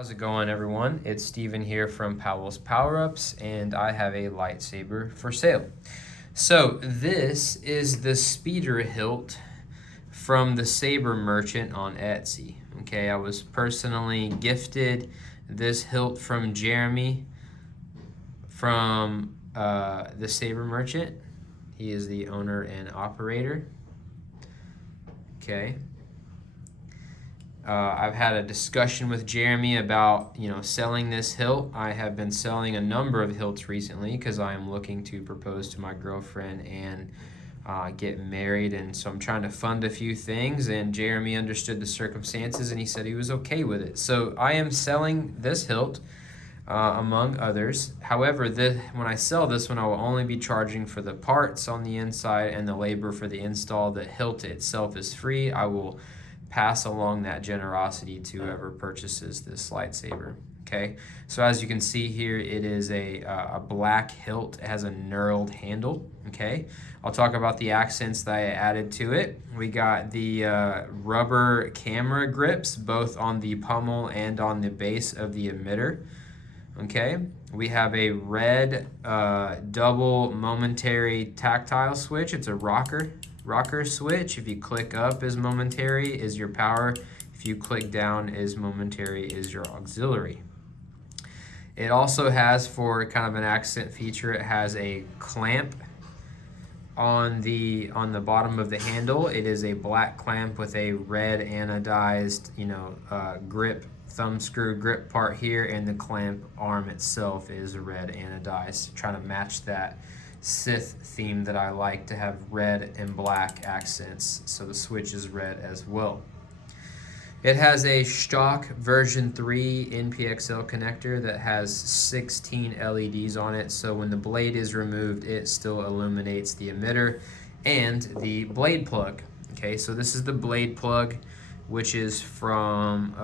How's it going, everyone? It's Steven here from Powell's Power-Ups, and I have a lightsaber for sale. So this is the Speeder Hilt from the Saber Merchant on Etsy. Okay, I was personally gifted this hilt from Jeremy from the Saber Merchant. He is the owner and operator. Okay. I've had a discussion with Jeremy about, selling this hilt. I have been selling a number of hilts recently because I am looking to propose to my girlfriend and get married, and so I'm trying to fund a few things, and Jeremy understood the circumstances and he said he was okay with it. So I am selling this hilt among others. However, when I sell this one, I will only be charging for the parts on the inside and the labor for the install. The hilt itself is free. I will pass along that generosity to whoever purchases this lightsaber. Okay, so as you can see here, it is a black hilt. It has a knurled handle. Okay, I'll talk about the accents that I added to it. We got the rubber camera grips, both on the pommel and on the base of the emitter. Okay, we have a red double momentary tactile switch. It's a rocker switch. If you click up is momentary, is your power. If you click down is momentary, is your auxiliary. It also has, for kind of an accent feature, it has a clamp on the bottom of the handle. It is a black clamp with a red anodized grip, thumb screw grip part here, and the clamp arm itself is red anodized, trying to match that Sith theme that I like to have red and black accents, so the switch is red as well. It has a Shtok version 3 NPXL connector that has 16 LEDs on it, so when the blade is removed, it still illuminates the emitter and the blade plug. Okay, so this is the blade plug, which is from,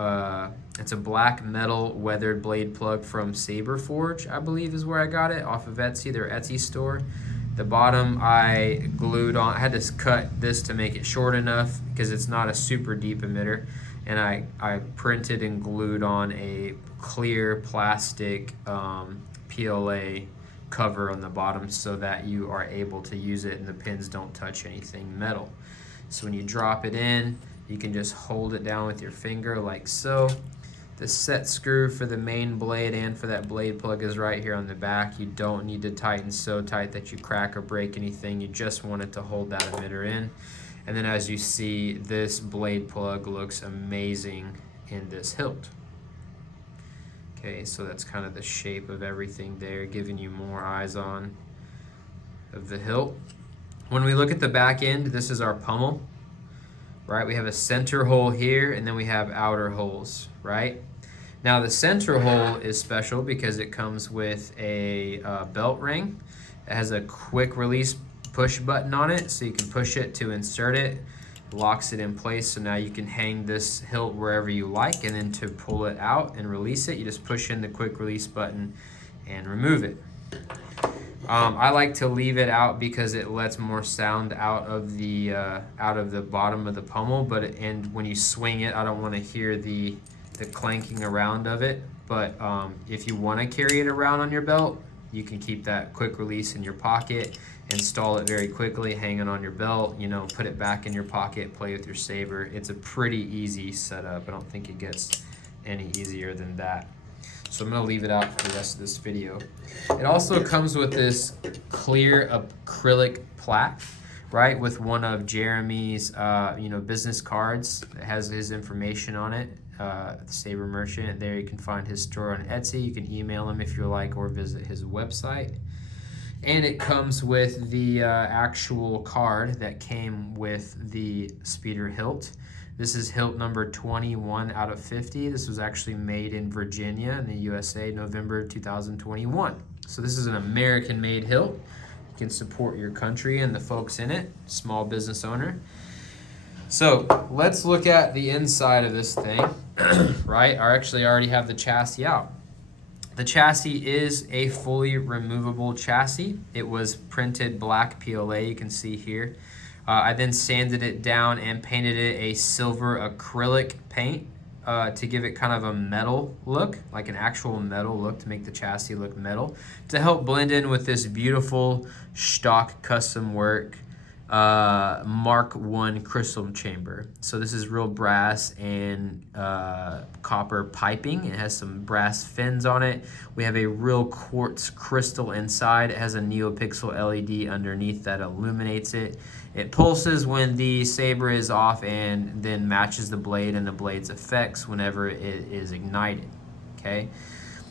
it's a black metal weathered blade plug from Saberforge, I believe is where I got it, off of Etsy, their Etsy store. The bottom I glued on. I had to cut this to make it short enough because it's not a super deep emitter, and I printed and glued on a clear plastic PLA cover on the bottom so that you are able to use it and the pins don't touch anything metal. So when you drop it in, you can just hold it down with your finger like so. The set screw for the main blade and for that blade plug is right here on the back. You don't need to tighten so tight that you crack or break anything. You just want it to hold that emitter in. And then as you see, this blade plug looks amazing in this hilt. Okay, so that's kind of the shape of everything there, giving you more eyes on of the hilt. When we look at the back end, this is our pommel. Right, we have a center hole here, and then we have outer holes, right? Now the center hole is special because it comes with a belt ring. It has a quick release push button on it, so you can push it to insert it, locks it in place, so now you can hang this hilt wherever you like, and then to pull it out and release it, you just push in the quick release button and remove it. I like to leave it out because it lets more sound out of the bottom of the pommel, and when you swing it, I don't want to hear the clanking around of it. But if you want to carry it around on your belt, you can keep that quick release in your pocket, install it very quickly, hang it on your belt, put it back in your pocket, play with your saber. It's a pretty easy setup. I don't think it gets any easier than that. So I'm going to leave it out for the rest of this video. It also comes with this clear acrylic plaque, right, with one of Jeremy's business cards. It has his information on it, the Saber Merchant. There you can find his store on Etsy. You can email him if you like, or visit his website. And it comes with the actual card that came with the Speeder Hilt. This is hilt number 21 out of 50. This was actually made in Virginia in the USA, November 2021. So this is an American-made hilt. You can support your country and the folks in it, small business owner. So let's look at the inside of this thing, right? I actually already have the chassis out. The chassis is a fully removable chassis. It was printed black PLA, you can see here. I then sanded it down and painted it a silver acrylic paint. to give it kind of a metal look, like an actual metal look, to make the chassis look metal, to help blend in with this beautiful Shtok custom work Mark I crystal chamber. So this is real brass and copper piping. It has some brass fins on it. We have a real quartz crystal inside. It has a Neopixel LED underneath that illuminates it. It pulses when the saber is off and then matches the blade and the blade's effects whenever it is ignited. Okay.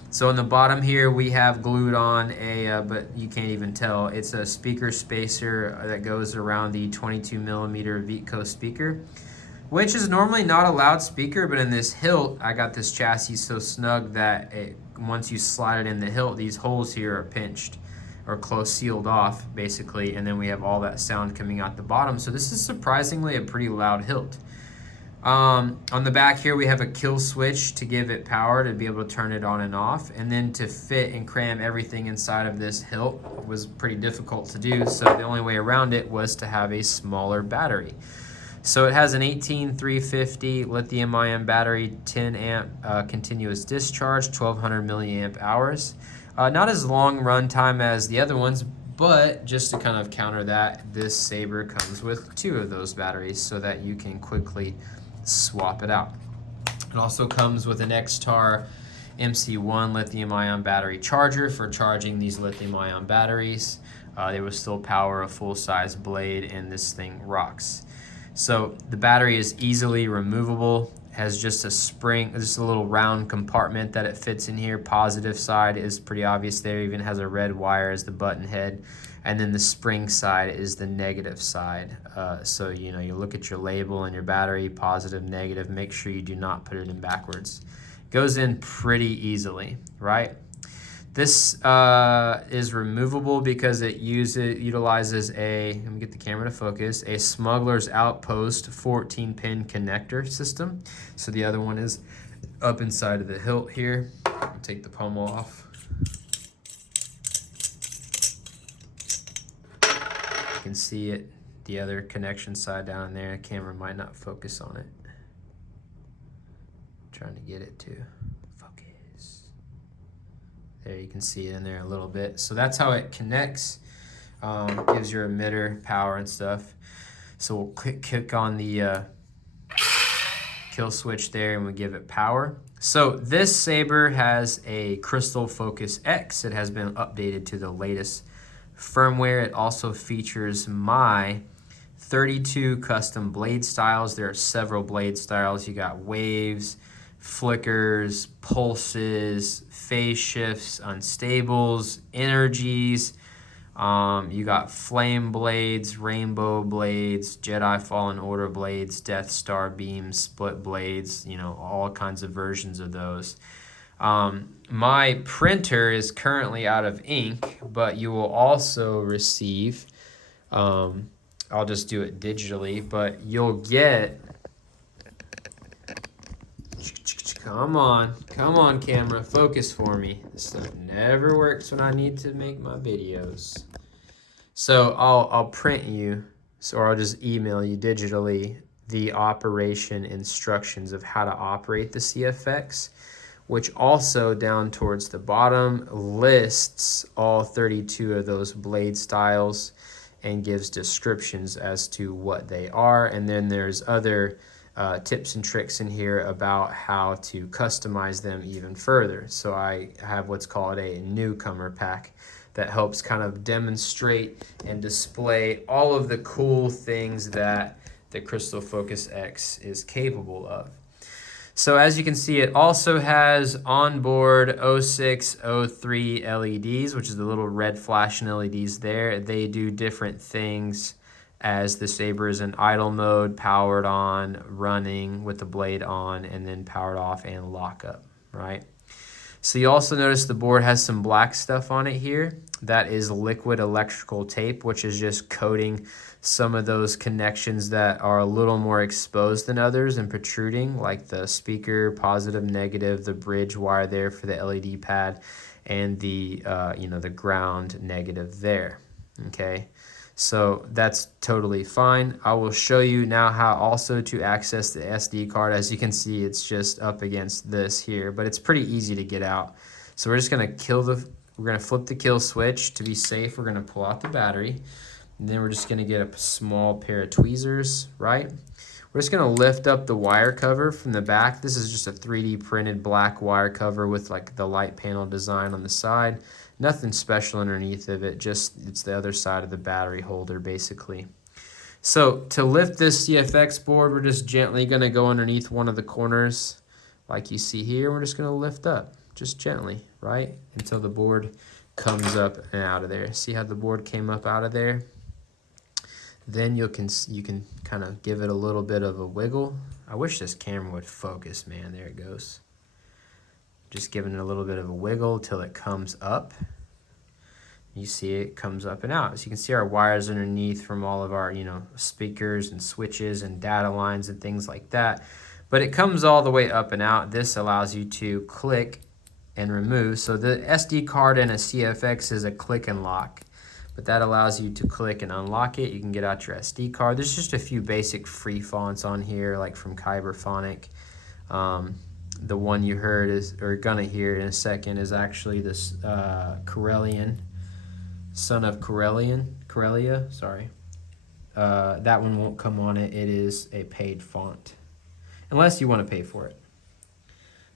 So on the bottom here, we have glued on a, but you can't even tell, it's a speaker spacer that goes around the 22mm Veco speaker, which is normally not a loudspeaker, but in this hilt, I got this chassis so snug that once you slide it in the hilt, these holes here are pinched or close sealed off, basically, and then we have all that sound coming out the bottom. So this is surprisingly a pretty loud hilt. On the back here, we have a kill switch to give it power to be able to turn it on and off. And then to fit and cram everything inside of this hilt was pretty difficult to do. So the only way around it was to have a smaller battery. So it has an 18350 lithium ion battery, 10 amp continuous discharge, 1200 milliamp hours. Not as long run time as the other ones, but just to kind of counter that, this saber comes with 2 of those batteries so that you can quickly swap it out. It also comes with an XTAR MC1 lithium ion battery charger for charging these lithium ion batteries. They will still power a full-size blade, and this thing rocks. So the battery is easily removable, has just a spring, just a little round compartment that it fits in here. Positive side is pretty obvious there, even has a red wire as the button head. And then the spring side is the negative side. So, you know, you look at your label and your battery, positive, negative, make sure you do not put it in backwards. Goes in pretty easily, right? This is removable because it utilizes a, let me get the camera to focus, a Smuggler's Outpost 14-pin connector system. So the other one is up inside of the hilt here. I'll take the pommel off. You can see it, the other connection side down there. The camera might not focus on it. I'm trying to get it to focus. There, you can see it in there a little bit. So that's how it connects. Gives your emitter power and stuff. So we'll click on the kill switch there and we give it power. So this saber has a Crystal Focus X. It has been updated to the latest firmware. It also features my 32 custom blade styles. There are several blade styles. You got waves, flickers, pulses, phase shifts, unstables, energies. You got flame blades, rainbow blades, Jedi Fallen Order blades, Death Star beams, split blades, you know, all kinds of versions of those. My printer is currently out of ink, but you will also receive, I'll just do it digitally, but you'll get, come on camera, focus for me. This stuff never works when I need to make my videos. So I'll print you, or I'll just email you digitally the operation instructions of how to operate the CFX, which also down towards the bottom lists all 32 of those blade styles and gives descriptions as to what they are. And then there's other tips and tricks in here about how to customize them even further. So I have what's called a Newcomer Pack that helps kind of demonstrate and display all of the cool things that the Crystal Focus X is capable of. So as you can see, it also has onboard 06, 03 LEDs, which is the little red flashing LEDs there. They do different things as the saber is in idle mode, powered on, running with the blade on, and then powered off and lock up, right? So you also notice the board has some black stuff on it here. That is liquid electrical tape, which is just coating some of those connections that are a little more exposed than others and protruding, like the speaker, positive, negative, the bridge wire there for the LED pad, and the the ground negative there. Okay, So that's totally fine. I will show you now how also to access the SD card. As you can see, it's just up against this here, but it's pretty easy to get out. So we're just gonna we're gonna flip the kill switch. To be safe, we're gonna pull out the battery. And then we're just gonna get a small pair of tweezers, right? We're just gonna lift up the wire cover from the back. This is just a 3D printed black wire cover with like the light panel design on the side. Nothing special underneath of it, just it's the other side of the battery holder basically. So to lift this CFX board, we're just gently gonna go underneath one of the corners like you see here. We're just gonna lift up, just gently, right? Until the board comes up and out of there. See how the board came up out of there? Then you can kind of give it a little bit of a wiggle. I wish this camera would focus, man. There it goes. Just giving it a little bit of a wiggle till it comes up. You see it comes up and out. So you can see our wires underneath from all of our, speakers and switches and data lines and things like that. But it comes all the way up and out. This allows you to click and remove. So the SD card in a CFX is a click and lock, but that allows you to click and unlock it. You can get out your SD card. There's just a few basic free fonts on here, like from Kyberphonic. The one you heard or gonna hear in a second is actually this Corellian, son of Corellia, sorry. That one won't come on it. It is a paid font, unless you want to pay for it,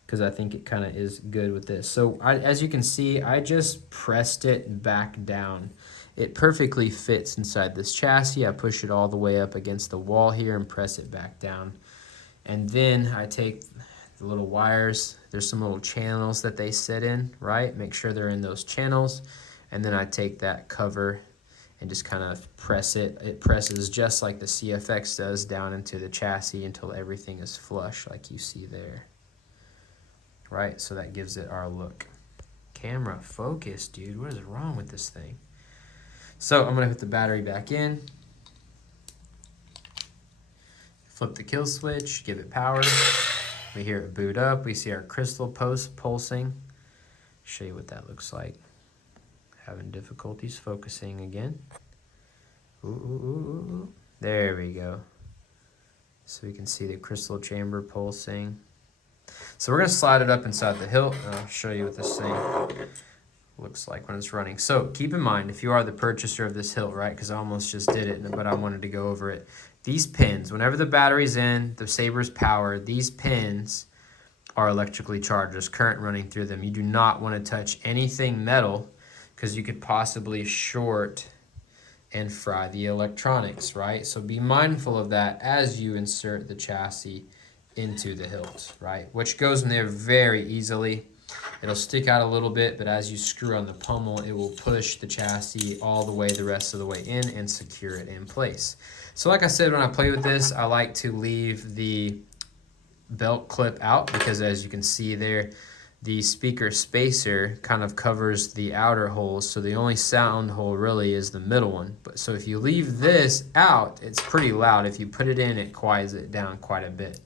because I think it kind of is good with this. So as you can see, I just pressed it back down. It perfectly fits inside this chassis. I push it all the way up against the wall here and press it back down. And then I take the little wires. There's some little channels that they sit in, right? Make sure they're in those channels. And then I take that cover and just kind of press it. It presses just like the CFX does down into the chassis until everything is flush like you see there. Right, so that gives it our look. Camera focus, dude. What is wrong with this thing? So I'm gonna put the battery back in. Flip the kill switch, give it power. We hear it boot up. We see our crystal post pulsing. Show you what that looks like. Having difficulties focusing again. Ooh. There we go. So we can see the crystal chamber pulsing. So we're gonna slide it up inside the hilt, and I'll show you what this thing looks like when it's running. So keep in mind, if you are the purchaser of this hilt, right, because I almost just did it, but I wanted to go over it. These pins, whenever the battery's in, the Saber's power, these pins are electrically charged. There's current running through them. You do not want to touch anything metal because you could possibly short and fry the electronics, right? So be mindful of that as you insert the chassis into the hilt, right? Which goes in there very easily. It'll stick out a little bit, but as you screw on the pummel, it will push the chassis all the way the rest of the way in and secure it in place. So like I said, when I play with this, I like to leave the belt clip out because as you can see there, the speaker spacer kind of covers the outer holes, so the only sound hole really is the middle one. But so if you leave this out, it's pretty loud. If you put it in, it quiets it down quite a bit.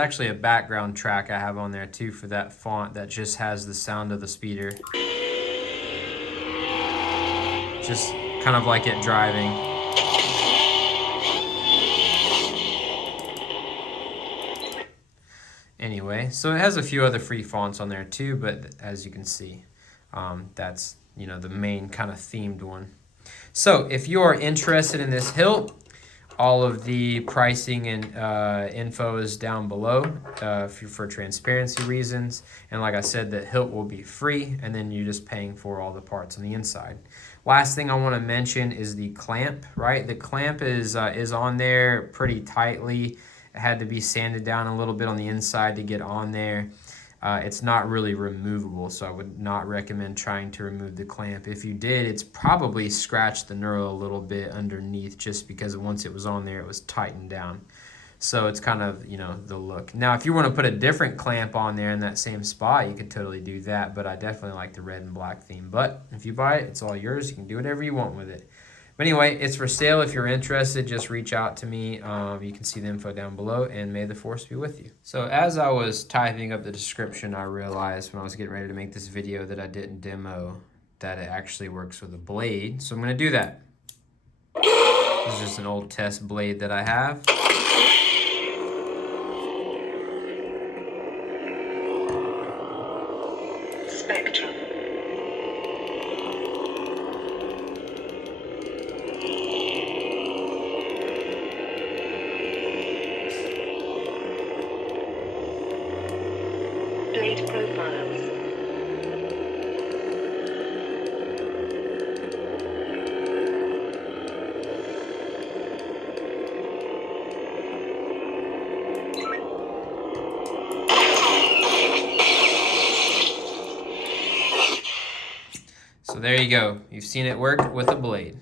actually a background track I have on there too for that font that just has the sound of the speeder. Just kind of like it driving. Anyway, so it has a few other free fonts on there too, but as you can see, that's, you know, the main kind of themed one. So if you are interested in this hilt, all of the pricing and info is down below for transparency reasons. And like I said, the hilt will be free, and then you're just paying for all the parts on the inside. Last thing I want to mention is the clamp, right? The clamp is on there pretty tightly. It had to be sanded down a little bit on the inside to get on there. It's not really removable, so I would not recommend trying to remove the clamp. If you did, it's probably scratched the knurl a little bit underneath, just because once it was on there, it was tightened down. So it's kind of, you know, the look. Now, if you want to put a different clamp on there in that same spot, you could totally do that, but I definitely like the red and black theme. But if you buy it, it's all yours. You can do whatever you want with it. But anyway, it's for sale. If you're interested, just reach out to me. You can see the info down below, and may the force be with you. So as I was typing up the description, I realized when I was getting ready to make this video that I didn't demo that it actually works with a blade. So I'm going to do that. This is just an old test blade that I have. Blade profiles. So there you go. You've seen it work with a blade.